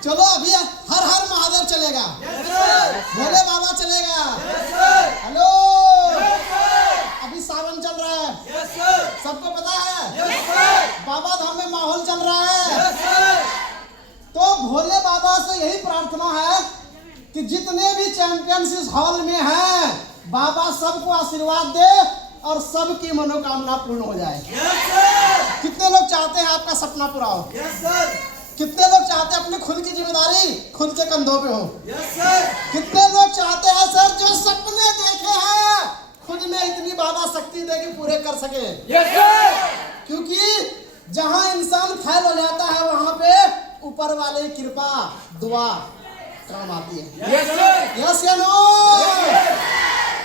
चलो अभी हर हर महादेव चलेगा, भोले बाबा चलेगा। हेलो, अभी सावन चल रहा है, सबको पता है। बाबा धाम में माहौल चल रहा है। तो भोले बाबा से यही प्रार्थना है कि जितने भी चैंपियंस इस हॉल में हैं, बाबा सबको आशीर्वाद दे और सबकी मनोकामना पूर्ण हो जाए। कितने लोग चाहते हैं आपका सपना पूरा हो? कितने लोग चाहते हैं अपनी खुद की जिम्मेदारी खुद के कंधों पे हो? कितने लोग चाहते हैं सर जो सपने देखे हैं खुद में इतनी बाबा शक्ति दे कि पूरे कर सके? क्योंकि जहां इंसान फेल हो जाता है वहां पे ऊपर वाले की कृपा दुआ काम आती है। यस या नो?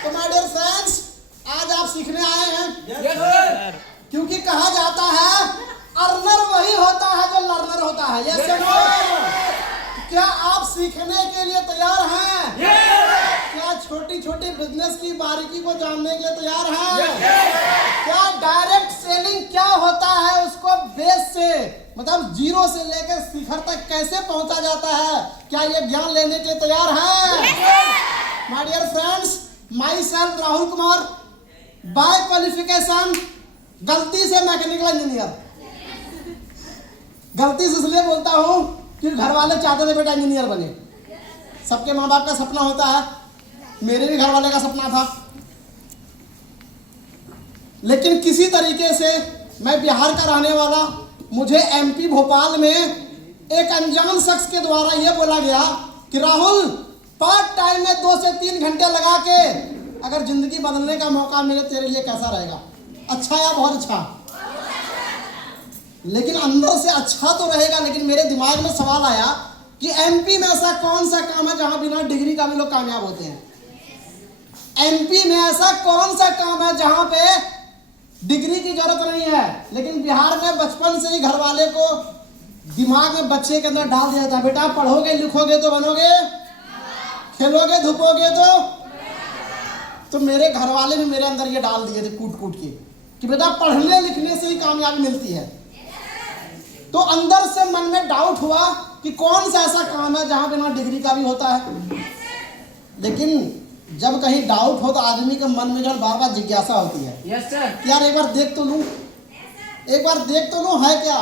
तो माय डियर फ्रेंड्स, आज आप सीखने आए हैं, क्योंकि कहा जाता है अर्नर वही होता है जो लर्नर होता है। यस या नो? क्या आप सीखने के लिए तैयार हैं? क्या छोटी छोटी बिजनेस की बारीकी को जानने के लिए तैयार हैं? क्या डायरेक्ट सेलिंग क्या होता है उसको बेस से, मतलब जीरो से लेकर शिखर तक कैसे पहुंचा जाता है, क्या ये ज्ञान लेने के लिए तैयार हैं? My dear friends, myself Rahul Kumar, by qualification गलती से मैकेनिकल इंजीनियर। गलती से इसलिए बोलता हूं कि घर वाले चाहते थे बेटा इंजीनियर बने। सबके माँ बाप का सपना होता है, मेरे भी घर वाले का सपना था। लेकिन किसी तरीके से मैं बिहार का रहने वाला, मुझे एमपी भोपाल में एक अनजान शख्स के द्वारा यह बोला गया कि राहुल, पार्ट टाइम में 2 से 3 घंटे लगा के अगर जिंदगी बदलने का मौका मिले तेरे लिए कैसा रहेगा? अच्छा या बहुत अच्छा? लेकिन अंदर से अच्छा तो रहेगा, लेकिन मेरे दिमाग में सवाल आया कि एमपी में ऐसा कौन सा काम है जहां बिना डिग्री का भी लोग कामयाब होते हैं? एमपी में ऐसा कौन सा काम है जहां पे डिग्री की जरूरत नहीं है? लेकिन बिहार में बचपन से ही घर वाले को दिमाग में बच्चे के अंदर डाल दिया था, बेटा पढ़ोगे लिखोगे तो बनोगे, खेलोगे धूपोगे तो मेरे घर वाले ने मेरे अंदर ये डाल दिए थे कूट कूट के कि बेटा पढ़ने लिखने से ही कामयाबी मिलती है। तो अंदर से मन में डाउट हुआ कि कौन सा ऐसा काम है जहां बिना डिग्री का भी होता है। लेकिन जब कहीं डाउट हो तो आदमी के मन में जो बार बार जिज्ञासा होती है, यस सर, यार एक बार देख तो लूं, एक बार देख तो लूं है क्या।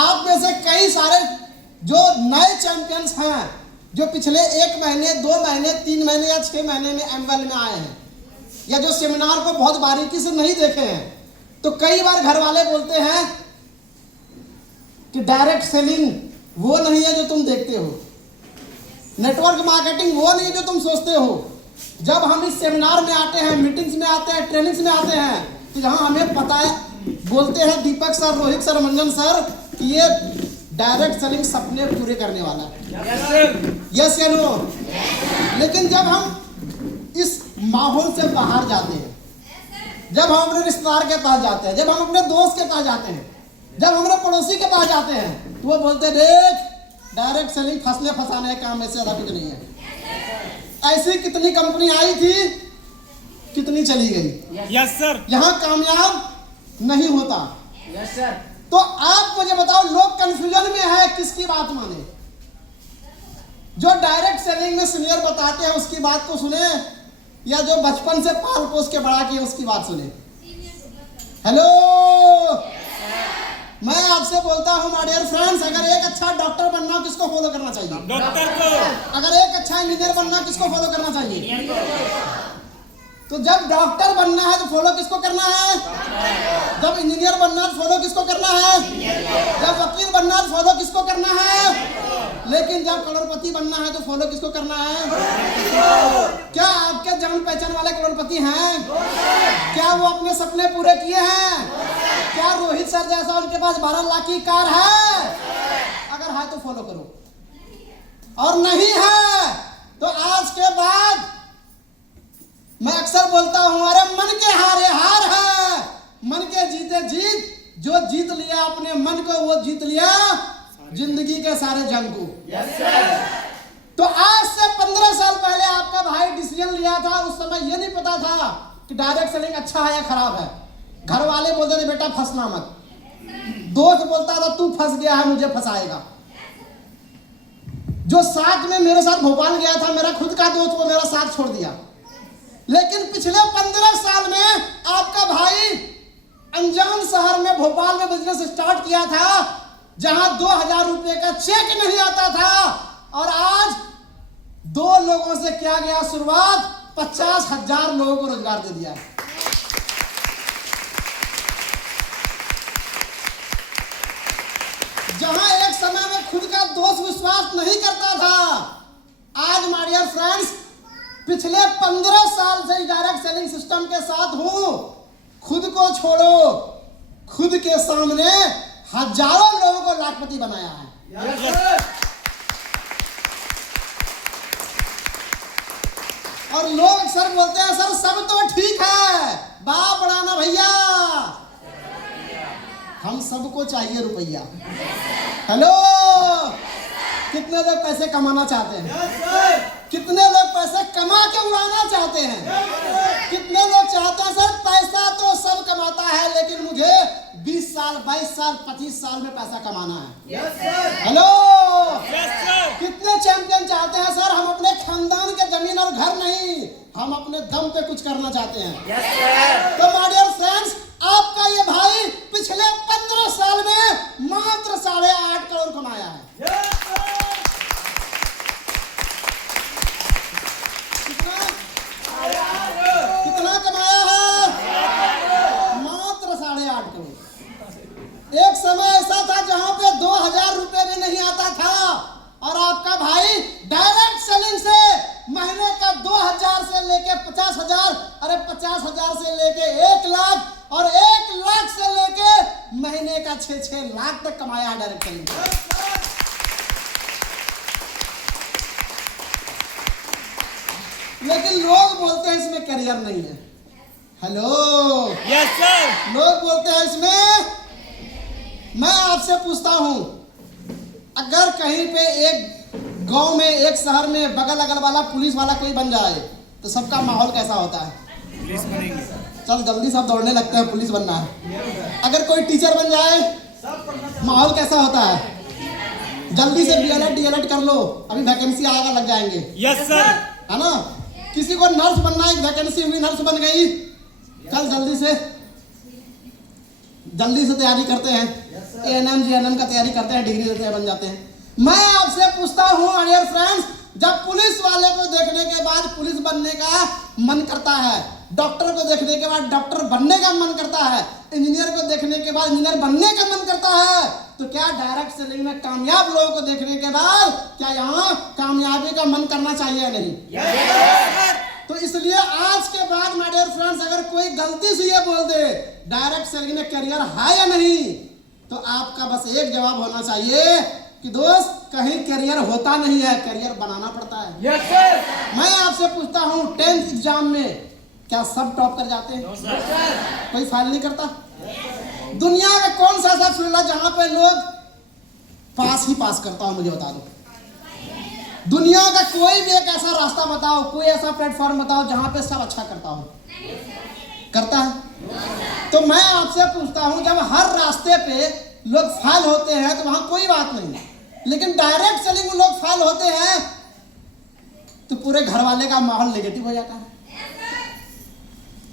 आप में से कई सारे जो नए चैंपियंस हैं, जो पिछले 1 महीने 2 महीने 3 महीने या 6 महीने में एमवेल में आए हैं, या जो सेमिनार को बहुत बारीकी से नहीं देखे हैं, तो कई बार घर वाले बोलते हैं कि डायरेक्ट सेलिंग वो नहीं है जो तुम देखते हो, नेटवर्क मार्केटिंग वो नहीं जो तुम सोचते हो। जब हम इस सेमिनार में आते हैं, मीटिंग्स में आते हैं, ट्रेनिंग्स में आते हैं, तो जहां हमें पता है, बोलते हैं दीपक सर, रोहित सर, मंजन सर कि ये डायरेक्ट सेलिंग सपने पूरे करने वाला है। यस या नो? लेकिन जब हम इस माहौल से बाहर जाते हैं, जब हम अपने रिश्तेदार के पास जाते हैं, जब हम अपने दोस्त के पास जाते हैं, जब हमारे पड़ोसी के पास जाते हैं, तो वो बोलते हैं देख डायरेक्ट सेलिंग फंसने फंसाने का काम में से ज्यादा कुछ नहीं है। ऐसी कितनी कंपनी आई थी, कितनी चली गई। Yes sir. यहाँ कामयाब नहीं होता। Yes sir. तो आप मुझे बताओ, लोग कंफ्यूजन में है, किसकी बात माने? जो डायरेक्ट सेलिंग में सीनियर बताते हैं उसकी बात को सुने, या जो बचपन से पाल पोस के बड़ा किए उसकी बात सुने? हेलो, मैं आपसे बोलता हूं माय डियर फ्रेंड्स, अगर एक अच्छा डॉक्टर बनना हो किसको फॉलो करना चाहिए? डॉक्टर को। अगर एक अच्छा इंजीनियर बनना किसको फॉलो करना चाहिए? तो जब डॉक्टर बनना है तो फॉलो किसको करना है? जब इंजीनियर बनना है तो फॉलो किसको करना है? जब वकील बनना है तो फॉलो किसको करना है? लेकिन जब करोड़पति बनना है तो फॉलो किसको करना है? क्या आपके जान पहचान वाले करोड़पति हैं? क्या वो अपने सपने पूरे किए हैं? क्या रोहित सर जैसा उनके पास 12 लाख की कार है? अगर है तो फॉलो करो, और नहीं है तो आज के बाद मैं अक्सर बोलता हूं, अरे मन के हारे हार है, मन के जीते जीत। जो जीत लिया अपने मन को, वो जीत लिया जिंदगी के सारे जंग को। तो आज से 15 साल पहले आपका भाई डिसीजन लिया था, उस समय ये नहीं पता था कि डायरेक्ट सेलिंग अच्छा है या खराब है। घर वाले बोलते थे बेटा फंसना मत, दोस्त बोलता था तू फंस गया है, मुझे फंसाएगा। जो साथ में मेरे साथ भोपाल गया था, मेरा खुद का दोस्त, वो मेरा साथ छोड़ दिया। लेकिन पिछले 15 साल में आपका भाई अनजान शहर में भोपाल में बिजनेस स्टार्ट किया था, जहां 2000 रुपए का चेक नहीं आता था, और आज 2 लोगों से किया गया शुरुआत, 50,000 लोगों को रोजगार दे दिया। जहां एक समय में खुद का दोस्त विश्वास नहीं करता था, आज माय डियर फ्रेंड्स पिछले 15 साल से डायरेक्ट सेलिंग सिस्टम के साथ हूं। खुद को छोड़ो, खुद के सामने हजारों लोगों को लाखपति बनाया है। और लोग अक्सर बोलते हैं सर सब तो ठीक है, बाप बढ़ाना भैया, हम सबको चाहिए रुपया। हेलो, कितने लोग पैसे कमाना चाहते हैं? कितने लोग पैसे कमा के उड़ाना चाहते हैं? कितने लोग चाहते हैं सर पैसा तो सब कमाता है, लेकिन मुझे 20 साल 22 साल 25 साल में पैसा कमाना है। हेलो, कितने चैंपियन चाहते हैं सर हम अपने खानदान के जमीन और घर नहीं, हम अपने दम पे कुछ करना चाहते हैं। तो माय डियर फ्रेंड्स, आपका ये भाई पिछले 15 साल में मात्र 8.5 करोड़ कमाया है। कितना कमाया है? मात्र 8.5 करोड़। एक समय ऐसा था जहां पे 2000 रुपए भी नहीं आता था, और आपका भाई डायरेक्ट सेलिंग से महीने का 2000 से लेके 50,000, अरे 50,000 से लेके 1 लाख, और 1 लाख से लेके महीने का 6-6 लाख तक कमाया है डायरेक्ट सेलिंग से। लेकिन लोग बोलते हैं इसमें करियर नहीं है। Hello, yes sir. लोग बोलते हैं इसमें। मैं आपसे पूछता हूं, अगर कहीं पे एक गांव में, एक शहर में बगल अगल वाला पुलिस वाला कोई बन जाए तो सबका माहौल कैसा होता है? पुलिस बनेंगे। चल जल्दी सब दौड़ने लगते हैं, पुलिस बनना है। अगर कोई टीचर बन जाए माहौल कैसा होता है? जल्दी से बीएलएड डीएलएड कर लो, अभी वैकेंसी आएगा, लग जाएंगे। Yes sir. है ना? किसी को नर्स बनना है, वैकेंसी हुई, नर्स बन गई, चल जल्दी से तैयारी करते हैं, एएनएम जीएनएम का तैयारी करते हैं, डिग्री लेते हैं, बन जाते हैं। मैं आपसे पूछता हूं डियर फ्रेंड्स, जब पुलिस वाले को देखने के बाद पुलिस बनने का मन करता है, डॉक्टर को देखने के बाद डॉक्टर बनने का मन करता है, इंजीनियर को देखने के बाद इंजीनियर बनने का मन करता है, तो क्या डायरेक्ट सेलिंग में कामयाब लोगों को देखने के बाद क्या यहाँ कामयाबी का मन करना चाहिए या नहीं? तो इसलिए आज के बाद माय डियर फ्रेंड्स, अगर कोई गलती से ये बोल दे डायरेक्ट सेलिंग में करियर है या नहीं, तो आपका बस एक जवाब होना चाहिए कि दोस्त कहीं करियर होता नहीं है, करियर बनाना पड़ता है। Yes sir. मैं आपसे पूछता हूं, 10th एग्जाम में क्या सब टॉप कर जाते हैं? कोई फेल नहीं करता? दुनिया का कौन सा ऐसा फील्ड है जहां पे लोग पास ही पास करता हो? मुझे बता दो। दुनिया का कोई भी एक ऐसा रास्ता बताओ, कोई ऐसा प्लेटफॉर्म बताओ जहां पे सब अच्छा करता हो? करता है? तो मैं आपसे पूछता हूं, जब हर रास्ते पे लोग फेल होते हैं तो वहां कोई बात नहीं, लेकिन डायरेक्ट सेलिंग में लोग फेल होते हैं तो पूरे घर वाले का माहौल नेगेटिव हो जाता है।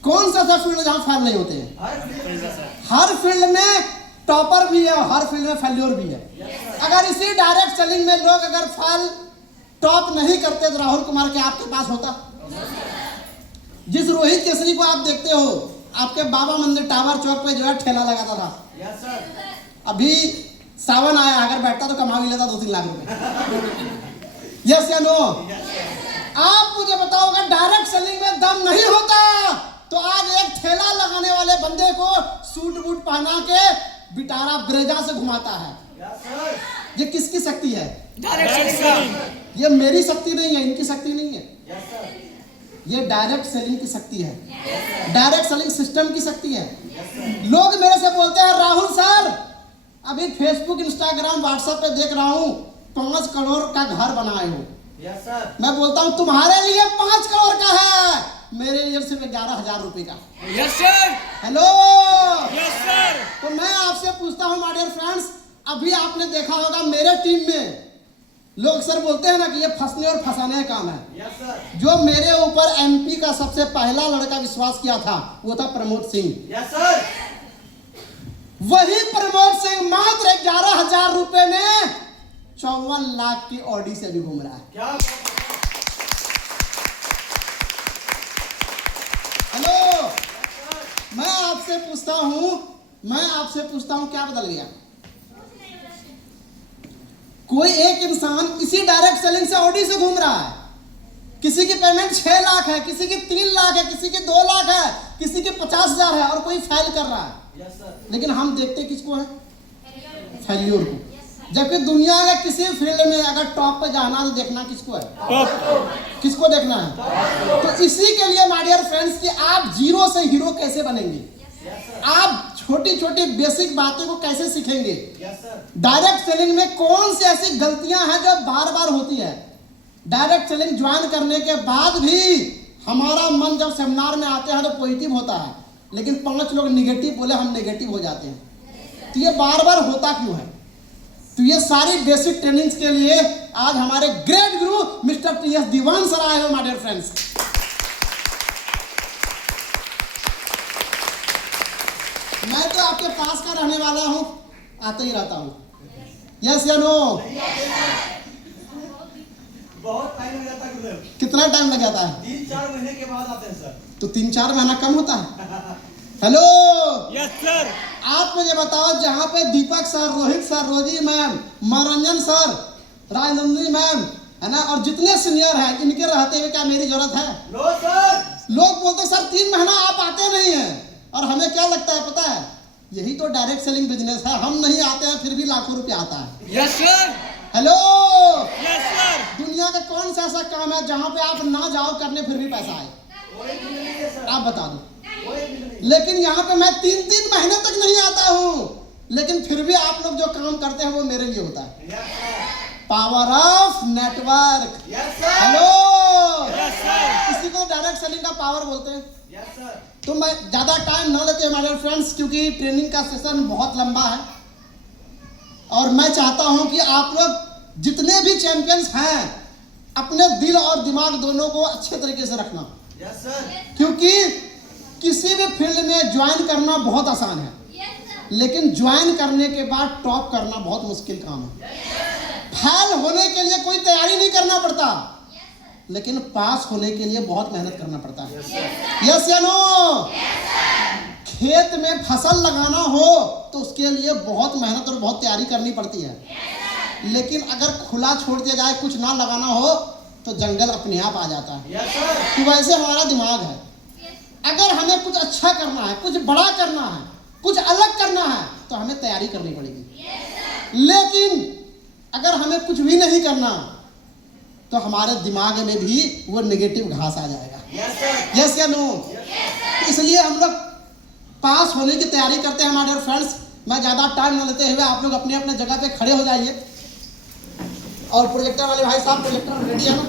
कौन सा ऐसा फील्ड जहां फेल नहीं होते हैं? हर फील्ड में टॉपर भी है और हर फील्ड में फेल्योर भी है। अगर इसी डायरेक्ट सेलिंग में लोग अगर फेल टॉप नहीं करते तो राहुल कुमार के आपके पास होता? जिस रोहित केसरी को आप देखते हो, आपके बाबा मंदिर टावर चौक पे जो है ठेला लगाता था, अभी सावन आया, अगर बैठता तो कमा भी लेता 2-3 लाख रुपए। यस या नो? आप मुझे बताओ, अगर डायरेक्ट सेलिंग में दम नहीं होता तो आज एक ठेला लगाने वाले बंदे को सूट बूट पहना के बिटारा ब्रेजा से घुमाता है। ये किसकी शक्ति है? Direct selling. ये मेरी शक्ति नहीं है, इनकी शक्ति नहीं है, ये डायरेक्ट सेलिंग की शक्ति है, डायरेक्ट सेलिंग सिस्टम की शक्ति है। लोग मेरे से बोलते हैं राहुल सर, अभी फेसबुक इंस्टाग्राम व्हाट्सएप पे देख रहा हूँ 5 करोड़ का घर बनाए हो। Yes sir. मैं बोलता हूँ तुम्हारे लिए 5 करोड़ का है, मेरे लिए सिर्फ 11,000 रुपए का। Yes, sir. Hello, Yes, sir. तो मैं आपसे पूछता हूं माय डियर फ्रेंड्स, अभी आपने देखा होगा मेरे टीम में लोग सर बोलते हैं ना कि ये फंसने और फंसाने का काम है। Yes, sir. जो मेरे ऊपर एमपी का सबसे पहला लड़का विश्वास किया था वो था प्रमोद सिंह। Yes, sir. वही प्रमोद सिंह मात्र 11,000 रुपए में 54 लाख की ऑडी से भी घूम रहा है। क्या? हेलो, मैं आपसे पूछता हूं क्या बदल गया? कोई एक इंसान इसी डायरेक्ट सेलिंग से ऑडी से घूम रहा है। किसी की पेमेंट 6 लाख है, किसी की 3 लाख है, किसी की 2 लाख है, किसी की 50,000 है और कोई फेल कर रहा है। Yes, sir. लेकिन हम देखते किसको है? फेल्योर को। जबकि दुनिया के किसी फील्ड में अगर टॉप पे जाना तो देखना किसको है? Top. किसको देखना है? तो इसी के लिए माय डियर फ्रेंड्स कि आप जीरो से हीरो कैसे बनेंगे, आप छोटी छोटी बेसिक बातों को कैसे सीखेंगे, Yes, sir. डायरेक्ट सेलिंग में कौन सी ऐसी गलतियां हैं जो बार बार होती है। डायरेक्ट सेलिंग ज्वाइन करने के बाद भी हमारा मन जब सेमिनार में आते हैं तो पॉजिटिव होता है, लेकिन 5 लोग निगेटिव बोले हम नेगेटिव हो जाते हैं। तो ये बार बार होता क्यों है? तो ये सारी बेसिक ट्रेनिंग्स के लिए आज हमारे ग्रेट गुरु मिस्टर टी.एस. दीवान सर आए हैं माय डियर फ्रेंड्स। मैं तो आपके पास का रहने वाला हूं, आते ही रहता हूं। यस या नो? बहुत टाइम लग जाता है गुरुदेव। कितना टाइम लग जाता है? 3-4 महीने के बाद आते हैं सर। तो 3-4 महीना कम होता है। Hello, Yes, sir. आप मुझे बताओ, जहां पे दीपक सर, रोहित सर, रोजी मैम, मनोरंजन सर, राजनंदिनी मैम है ना, और जितने सीनियर हैं, इनके रहते हुए क्या मेरी जरूरत है? No, sir. लोग बोलते सर 3 महीना आप आते नहीं हैं, और हमें क्या लगता है पता है? यही तो डायरेक्ट सेलिंग बिजनेस है। हम नहीं आते हैं फिर भी लाखों रुपया आता है। Yes, sir. Hello, Yes, sir. दुनिया का कौन सा ऐसा काम है जहां पे आप ना जाओ करने फिर भी पैसा आए? कोई भी नहीं है सर। आप बता दो। कोई भी नहीं। लेकिन यहाँ पे मैं 3-3 महीने तक नहीं आता हूँ, लेकिन फिर भी आप लोग जो काम करते हैं वो मेरे लिए होता है। Yes, sir. Power of network. Yes, sir. Hello, Yes, sir. इसी को डायरेक्ट सेलिंग का पावर बोलते हैं। Yes, sir. तो मैं ज्यादा टाइम ना लेते हमारे फ्रेंड्स, क्योंकि ट्रेनिंग का सेशन बहुत लंबा है और मैं चाहता हूं कि आप लोग जितने भी चैंपियंस हैं अपने दिल और दिमाग दोनों को अच्छे तरीके से रखना। Yes, sir. क्योंकि किसी भी फील्ड में ज्वाइन करना बहुत आसान है, लेकिन ज्वाइन करने के बाद टॉप करना बहुत मुश्किल काम है। फेल होने के लिए कोई तैयारी नहीं करना पड़ता, लेकिन पास होने के लिए बहुत मेहनत करना पड़ता है। यस या नो? खेत में फसल लगाना हो तो उसके लिए बहुत मेहनत और बहुत तैयारी करनी पड़ती है, लेकिन अगर खुला छोड़ दिया जाए, कुछ ना लगाना हो तो जंगल अपने आप आ जाता है। Yes, sir. तो वैसे हमारा दिमाग है, अगर हमें कुछ अच्छा करना है, कुछ बड़ा करना है, कुछ अलग करना है तो हमें तैयारी करनी पड़ेगी। लेकिन अगर हमें कुछ भी नहीं करना तो हमारे दिमाग में भी वो नेगेटिव घास आ जाएगा। Yes, sir. यस या नो? तो इसलिए हम लोग पास होने की तैयारी करते हैं हमारे फ्रेंड्स। मैं ज़्यादा टाइम न लेते हुए आप लोग अपने अपने जगह पे खड़े हो जाइए, और प्रोजेक्टर वाले भाई साहब, प्रोजेक्टर रेडी है ना?